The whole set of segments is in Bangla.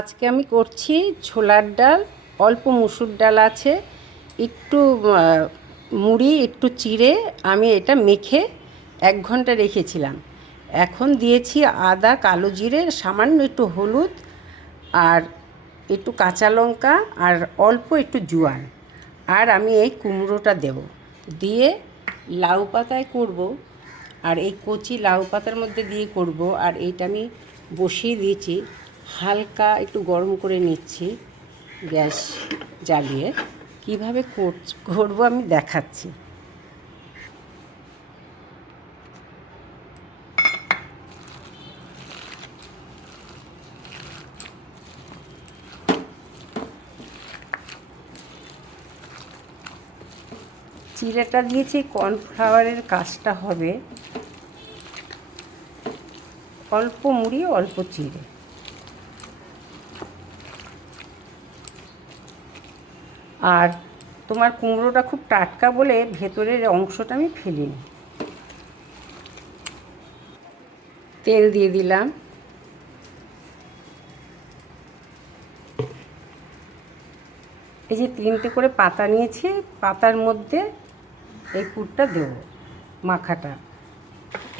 আজকে আমি করছি ছোলার ডাল, অল্প মুসুর ডাল আছে, একটু মুড়ি, একটু চিড়ে, আমি এটা মেখে এক ঘণ্টা রেখেছিলাম। এখন দিয়েছি আদা, কালো জিরে, সামান্য একটু হলুদ আর একটু কাঁচা লঙ্কা আর অল্প একটু জোয়ান। আর আমি এই কুমড়োটা দেব। দিয়ে লাউ পাতায় করব আর এই কচি লাউ পাতার মধ্যে দিয়ে করব। আর এইটা আমি বসিয়ে দিয়েছি। হালকা একটু গরম করে নিচ্ছি গ্যাস জ্বালিয়ে। কীভাবে কর- করব আমি দেখাচ্ছি। চিড়েটা দিয়েছি, কর্নফ্লাওয়ারের কাজটা হবে। অল্প মুড়ি, অল্প চিড়ে। আর তোমার কুমড়োটা খুব টাটকা বলে ভেতরের অংশটা আমি ফেলিনি। তেল দিয়ে দিলাম। এই যে তিনটে করে পাতা নিয়েছি, পাতার মধ্যে এই পুরটা দেব, মাখাটা।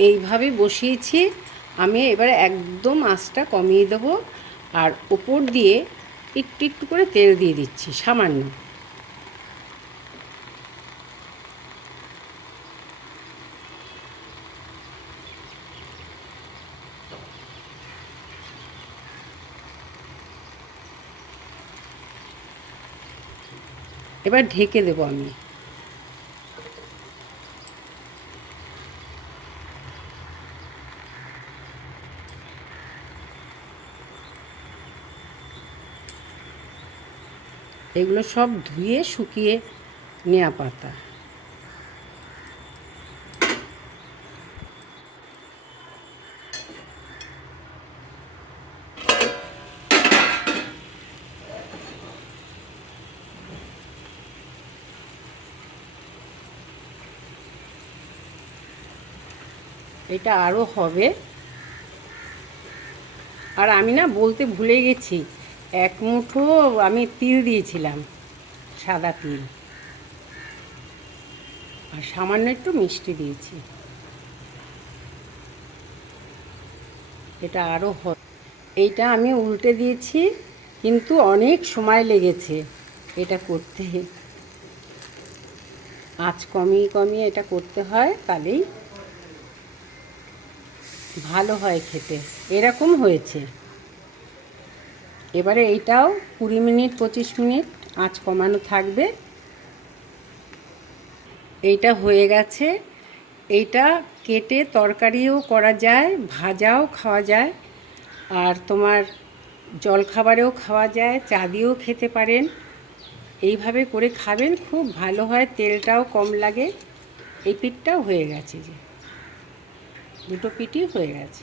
এইভাবে বসিয়েছি। আমি এবারে একদম আঁচটা কমিয়ে দেবো। আর ওপর দিয়ে একটু একটু করে তেল দিয়ে দিচ্ছি, সামান্য। এবার ঢেকে দেবো আমি। এগুলো সব ধুয়ে শুকিয়ে নেয়া পাতা। এটা আরও হবে। আর আমি না বলতে ভুলে গেছি, এক মুঠো আমি তিল দিয়েছিলাম, সাদা তিল। আর সামান্য একটু মিষ্টি দিয়েছি। এটা আরও এইটা আমি উল্টে দিয়েছি, কিন্তু অনেক সময় লেগেছে এটা করতে। আজ কমিয়ে কমিয়ে এটা করতে হয় তাহলেই ভালো হয় খেতে। এরকম হয়েছে। এবারে এইটাও কুড়ি মিনিট, পঁচিশ মিনিট আঁচ কমানো থাকবে। এইটা হয়ে গেছে। এইটা কেটে তরকারিও করা যায়, ভাজাও খাওয়া যায়। আর তোমার জলখাবারেও খাওয়া যায়, চা দিয়েও খেতে পারেন। এইভাবে করে খাবেন, খুব ভালো হয়, তেলটাও কম লাগে। এই পিঠটাও হয়ে গেছে যে। দুটো পিঠই হয়ে গেছে।